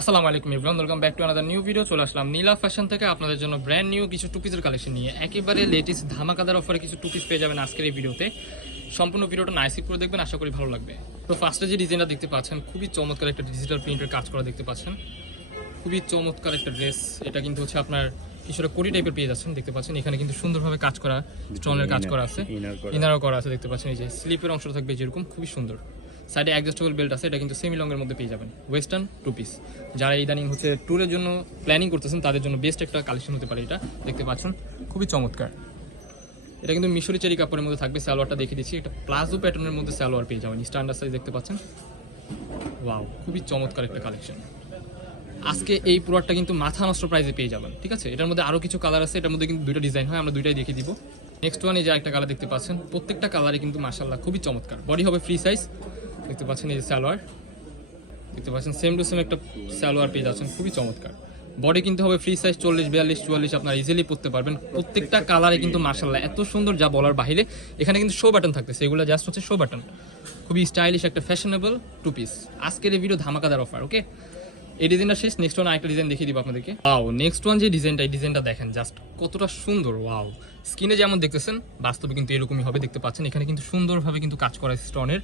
আসসালামু আলাইকুম Ibrahim welcome back to another new video চলে আসলাম নীলা ফ্যাশন থেকে আপনাদের জন্য ব্র্যান্ড নিউ কিছু টু পিসের কালেকশন নিয়ে। একেবারে লেটেস্ট ধামাকাদার অফারে কিছু টু পিস পেয়ে যাবেন আজকের এই ভিডিওতে সম্পূর্ণ ভিডিওটা নাইসিপ করে দেখবেন আশা করি ভালো লাগবে। তো ফার্স্টে যে ডিজাইনটা দেখতে পাচ্ছেন খুবই চমৎকার একটা ডিজিটাল প্রিন্টের কাজ করা দেখতে পাচ্ছেন। খুবই চমৎকার একটা ড্রেস এটা কিন্তু হচ্ছে আপনার কিছুটা কোটি টাইপের পেয়ে যাচ্ছেন দেখতে পাচ্ছেন। এখানে কিন্তু সুন্দরভাবে কাজ করা স্টোনের কাজ করা আছে। ইনারও করা। আছে দেখতে পাচ্ছেন। এই যে স্লিপের অংশটা থাকবে যেরকম খুবই সুন্দর। সাইডে অ্যাডজাস্টেবল বেল্ট আছে, এটা কিন্তু সেমি লংয়ের মধ্যে পেয়ে যাবেন। ওয়েস্টার্ন টু পিস যারা ইদানিং হচ্ছে ট্যুরের জন্য প্ল্যানিং করতেছেন, তাদের জন্য বেস্ট একটা কালেকশন হতে পারে এটা। দেখতে পাচ্ছেন, খুবই চমৎকার। এটা কিন্তু মিশরি চেরি কাপড়ের মধ্যে থাকবে, সালোয়ারটা দেখিয়ে দিচ্ছি। এটা প্লাজো প্যাটার্নের মধ্যে সালোয়ার পেয়ে যাবেন স্ট্যান্ডার্ড সাইজ দেখতে পাচ্ছেন। ওয়াও খুবই চমৎকার একটা কালেকশন আজকে এই প্রোডাক্টটা কিন্তু মাথা নষ্ট প্রাইসে পেয়ে যাবেন, ঠিক আছে? এটার মধ্যে আরও কিছু কালার আছে, এটার মধ্যে কিন্তু দুইটা ডিজাইন হয়, আমরা দুইটাই দেখিয়ে দিব। নেক্সট ওয়ান যে একটা কালার দেখতে পাচ্ছেন, প্রত্যেকটা কালারে কিন্তু মাশাল্লাহ খুবই চমৎকার। বডি হবে ফ্রি সাইজ দেখতে পাচ্ছেন এই যে সালোয়ার। দেখতে পাচ্ছেন সেম টু সেম একটা সালোয়ার পেয়ে যাচ্ছেন, খুবই চমৎকার। বডি কিন্তু হবে ফ্রি সাইজ চল্লিশ, বিয়াল্লিশ, চুয়াল্লিশ, আপনার ইজিলি পরতে পারবেন। প্রত্যেকটা কালারে কিন্তু মার্শাল্লাহ এত সুন্দর যা বলার বাইরে এখানে কিন্তু শো বাটন থাকতেছে। এগুলো জাস্ট হচ্ছে শো বাটন খুবই স্টাইলিশ একটা ফ্যাশনেবল টু পিস আজকের এই ভিডিও ধামাকাদার অফার ওকে এই ডিজাইনটা শেষ নেক্সট ওয়ান আরেকটা ডিজাইন দেখিয়ে দিব আপনাদেরকে। ওয়াও নেক্সট ওয়ান যে ডিজাইনটা এই ডিজাইনটা দেখেন জাস্ট কতটা সুন্দর ওয়াও স্কিনে যেমন দেখতেছেন, বাস্তবে কিন্তু এরকমই হবে, দেখতে পাচ্ছেন। এখানে কিন্তু সুন্দরভাবে কিন্তু কাজ করা স্টোনের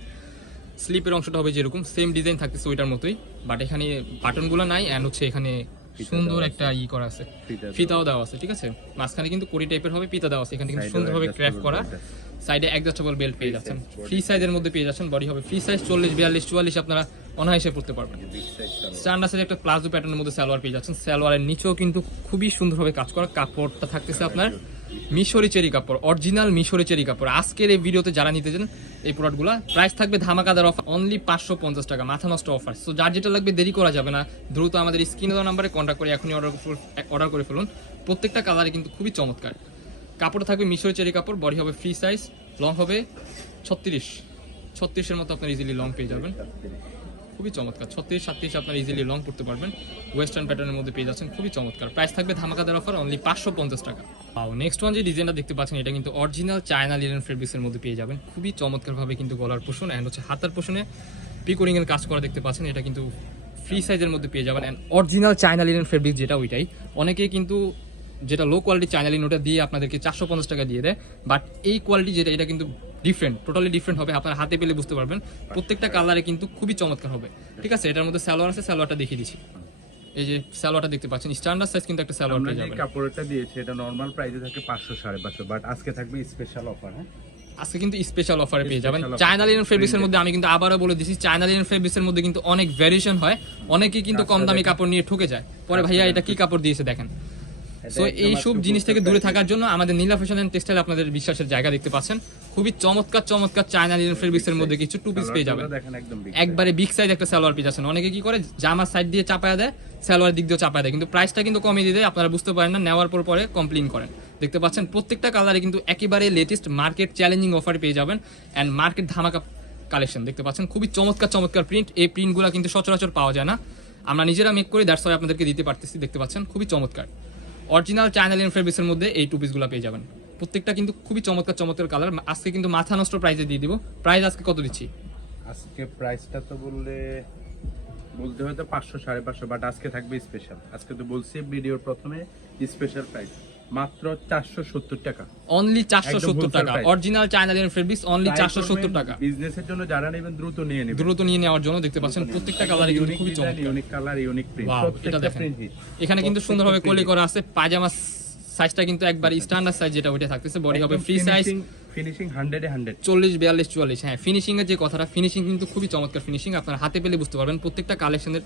স্লিপের অংশটা হবে যেরকম সেম ডিজাইন থাকতেছে ওইটার মতোই বাট এখানে বাটনগুলো নাই অ্যান্ড হচ্ছে এখানে সুন্দর একটা ই করা আছে। ফিতাও দেওয়া আছে ঠিক আছে? মাঝখানে কিন্তু কোরি টাইপের হবে ফিতা দেওয়া আছে। এখানে কিন্তু সুন্দরভাবে ক্র্যাফট করা। সাইডে অ্যাডজাস্টেবল বেল্ট পেয়ে যাচ্ছেন। ফ্রি সাইজের মধ্যে পেয়ে যাচ্ছেন বডি হবে। ফ্রি সাইজ চল্লিশ বিয়াল্লিশ চুয়াল্লিশ আপনারা অনায়াসে পড়তে পারবেন। বিগ সাইজ একটা প্লাজো প্যাটার্নের মধ্যে সালোয়ার পেয়ে যাচ্ছেন। সালোয়ারের নিচেও কিন্তু খুবই সুন্দরভাবে কাজ করা। কাপড়টা থাকতেছে আপনার মিশরি চেরি কাপড়, অরিজিনাল মিশরি চেরি কাপড়। আজকের এই ভিডিওতে যারা নিতে চান, এই প্রোডাক্টগুলো প্রাইস থাকবে ধামাকাদার অফার অনলি পাঁচশো পঞ্চাশ টাকা, মাথা নষ্ট অফার সো যার যেটা লাগবে দেরি করা যাবে না, দ্রুত আমাদের স্ক্রিনে দেওয়া নাম্বারে কন্ট্যাক্ট করে এখনই অর্ডার অর্ডার করে ফেলুন। প্রত্যেকটা কালারে কিন্তু খুবই চমৎকার। কাপড় থাকবে মিশরি চেরি কাপড় বডি হবে ফ্রি সাইজ লং হবে ছত্রিশ। ছত্রিশের মতো আপনার ইজিলি লং পেয়ে যাবেন। খুবই চমৎকার। ছত্রিশ, সাতত্রিশ আপনার ইজিলি লং করতে পারবেন। ওয়েস্টার্ন প্যাটার্নের মধ্যে পেয়ে যাচ্ছেন, খুবই চমৎকার। প্রাইস থাকবে ধামাকাদার অফার অনলি পাঁচশো পঞ্চাশ টাকা। আর নেক্সট ওয়ান যে ডিজাইনটা দেখতে পাচ্ছেন, এটা কিন্তু অরিজিনাল চায়না লিলেন ফেব্রিক্সের মধ্যে পেয়ে যাবেন। খুবই চমৎকারভাবে কিন্তু গলার পোষণ অ্যান্ড হচ্ছে হাতার পোষণে পিকোরিং এর কাজ করা দেখতে পাচ্ছেন, এটা কিন্তু ফ্রি সাইজের মধ্যে পেয়ে যাবেন। And original China linen fabrics যেটা ওইটাই। অনেকেই কিন্তু যেটা লো কোয়ালিটি চায়না লিন ওটা দিয়ে আপনাদেরকে চারশো পঞ্চাশ টাকা দিয়ে দেয়। বাট এই কোয়ালিটি যেটা, এটা কিন্তু ডিফারেন্ট টোটালি ডিফারেন্ট হবে আপনার হাতে পেলে বুঝতে পারবেন। প্রত্যেকটা কালারে কিন্তু খুবই চমৎকার হবে। ঠিক আছে? এটার মধ্যে সালোয়ার আছে সালোয়ারটা দেখিয়ে দিচ্ছি। এই যে সালোয়ারটা দেখতে পাচ্ছেন স্ট্যান্ডার্ড সাইজ কিন্তু একটা সালোয়ার আমরা পেয়ে যাবেন। কাপড়টা দিয়েছি এটা নরমাল প্রাইসে থাকে পাঁচশো সাড়ে পাঁচশো বাট আজকে থাকবে স্পেশাল অফার হ্যাঁ? আজকে কিন্তু স্পেশাল অফারে পেয়ে যাবেন। চায়না লিনেন ফেব্রিক্সের মধ্যে আমি কিন্তু আবারও বলে দিচ্ছি চায়না লিনেন ফেব্রিক্সের মধ্যে কিন্তু অনেক ভ্যারিয়েশন হয় অনেকেই কিন্তু কম দামি কাপড় নিয়ে ঠকে যায়। পরে ভাইয়া এটা কি কাপড় দিয়েছে দেখেন। সো এই সব জিনিস থেকে দূরে থাকার জন্য আমাদের নীলা ফ্যাশন এন্ড টেক্সটাইল আপনাদের বিশ্বাসের জায়গা দেখতে পাচ্ছেন। খুবই চমৎকার চমৎকার চায়না লিনেন ফেব্রিক্সের মধ্যে কিছু টু পিস পেয়ে যাবেন। একবারে বিগ সাইজ একটা সালোয়ার পিস আছেন অনেকে কি করে জামার সাইড দিয়ে চাপায় দেয় সালোয়ার দিক দিয়ে চাপায় দেয়। কিন্তু প্রাইসটা কিন্তু কমিয়ে দিয়ে দেয় আপনারা বুঝতে পারেন না নেওয়ার পর পরে কমপ্লেন করেন। দেখতে পাচ্ছেন প্রত্যেকটা কালারে কিন্তু একেবারে লেটেস্ট মার্কেট চ্যালেঞ্জিং অফার পেয়ে যাবেন অ্যান্ড মার্কেট ধামাকা কালেকশন দেখতে পাচ্ছেন খুবই চমৎকার চমৎকার প্রিন্ট এই প্রিন্টগুলো কিন্তু সচরাচর পাওয়া যায় না। আমরা নিজেরা মেক করে দ্যাটস আপনাদেরকে দিতে পারতেছি। দেখতে পাচ্ছেন খুবই চমৎকার। অরিজিনাল চায়না লিন ফেব্রিক্সের মধ্যে এই টু পিসগুলো পেয়ে যাবেন। প্রত্যেকটা কিন্তু খুবই চমৎকার চমৎকার কালার আজকে কিন্তু মাথা নষ্ট প্রাইজে দিয়ে দিব। প্রাইস আজকে কত দিচ্ছি? আজকে প্রাইসটা তো বললে, বলতে হয়তো পাঁচশো, সাড়ে পাঁচশো বাট আজকে থাকবে স্পেশাল আজকে তো বলছি ভিডিওর প্রথমে স্পেশাল প্রাইস মাত্র চারশো সত্তর টাকা। অনলি চারশো একদম সত্তর wholesale টাকা। Original China linen fabrics only চারশো সত্তর টাকা। বিজনেসের জন্য যারা নেবেন দ্রুত নিয়ে নেবেন। দ্রুত নিয়ে নেওয়ার জন্য দেখতে পাচ্ছেন প্রত্যেকটা কালারে কিন্তু খুবই চমৎকার। ইউনিক কালার ইউনিক প্রিন্ট প্রত্যেকটা দেখেন। এখানে কিন্তু সুন্দরভাবে কলি। করা আছে পায়জামা সাইজটা কিন্তু একবার স্ট্যান্ডার্ড সাইজ যেটা ওইটা থাকতেছে। বডি হবে ফ্রি সাইজ ফিনিশিং হান্ড্রেডে হান্ড্রেড চল্লিশ বিয়াল্লিশ চুয়াল্লিশ। হ্যাঁ ফিনিশিং এর যে কথাটা ফিনিশিং কিন্তু খুবই চমৎকার ফিনিশিং আপনার হাতে পেলে বুঝতে পারবেন প্রত্যেকটা কালেকশনের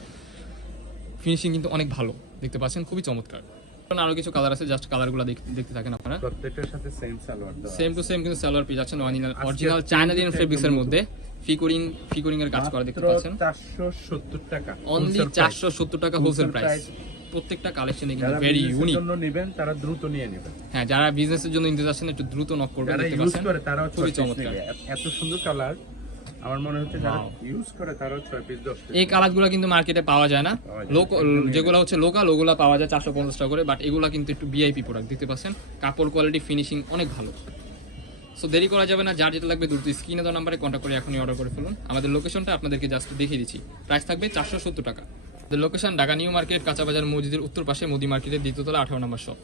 ফিনিশিং কিন্তু অনেক ভালো। দেখতে পাচ্ছেন খুবই চমৎকার। আরও কিছু কালার আছে জাস্ট কালারগুলো দেখতে থাকেন আপনারা। প্রত্যেকটার সাথে same salwar same to same কিন্তু সালোয়ার পেয়ে যাচ্ছেন অরিজিনাল অরিজিনাল ফেব্রিক্সের মধ্যে। ফিকুরিং ফিকুরিং এর কাজ করা দেখতে পাচ্ছেন। চারশো সত্তর টাকা। Only Wholesale price। চারশো সত্তর টাকা হোলসেল প্রাইস প্রত্যেকটা কালেকশনে কিন্তু ভেরি ইউনিক জন্য নেবেন তারা দ্রুত নিয়ে নেবেন। হ্যাঁ যারা বিজনেসের জন্য নিতে যাচ্ছেন একটু দ্রুত নক করবেন দেখতে পাচ্ছেন। তারাও খুবই চমৎকার। এত সুন্দর কালার আমার মনে হচ্ছে যারা Wow. ইউজ করে তারাও ছয় পিস দশ পিস এই কালারগুলো কিন্তু মার্কেটে পাওয়া যায় না। যেগুলো হচ্ছে লোকাল ওগুলো পাওয়া যায় টাকা করে বাট এগুলো কিন্তু একটু ভিআইপি প্রোডাক্ট দেখতে পাচ্ছেন? কাপড় কোয়ালিটি ফিনিশিং অনেক ভালো। সো দেরি করা যাবে না যার যেটা লাগবে দ্রুত স্ক্রিনে দেওয়া নাম্বারে কন্ট্যাক্ট করে এখনই অর্ডার করে ফেলুন। আমাদের লোকেশনটা আপনাদেরকে জাস্ট দেখিয়ে দিচ্ছি। প্রাইস থাকবে চারশো সত্তর টাকা। লোকেশন ঢাকা নিউ মার্কেট কাঁচা বাজার মসজিদের উত্তর পাশে মোদি মার্কেটের দ্বিতীয়তলা আঠারো নম্বর শপ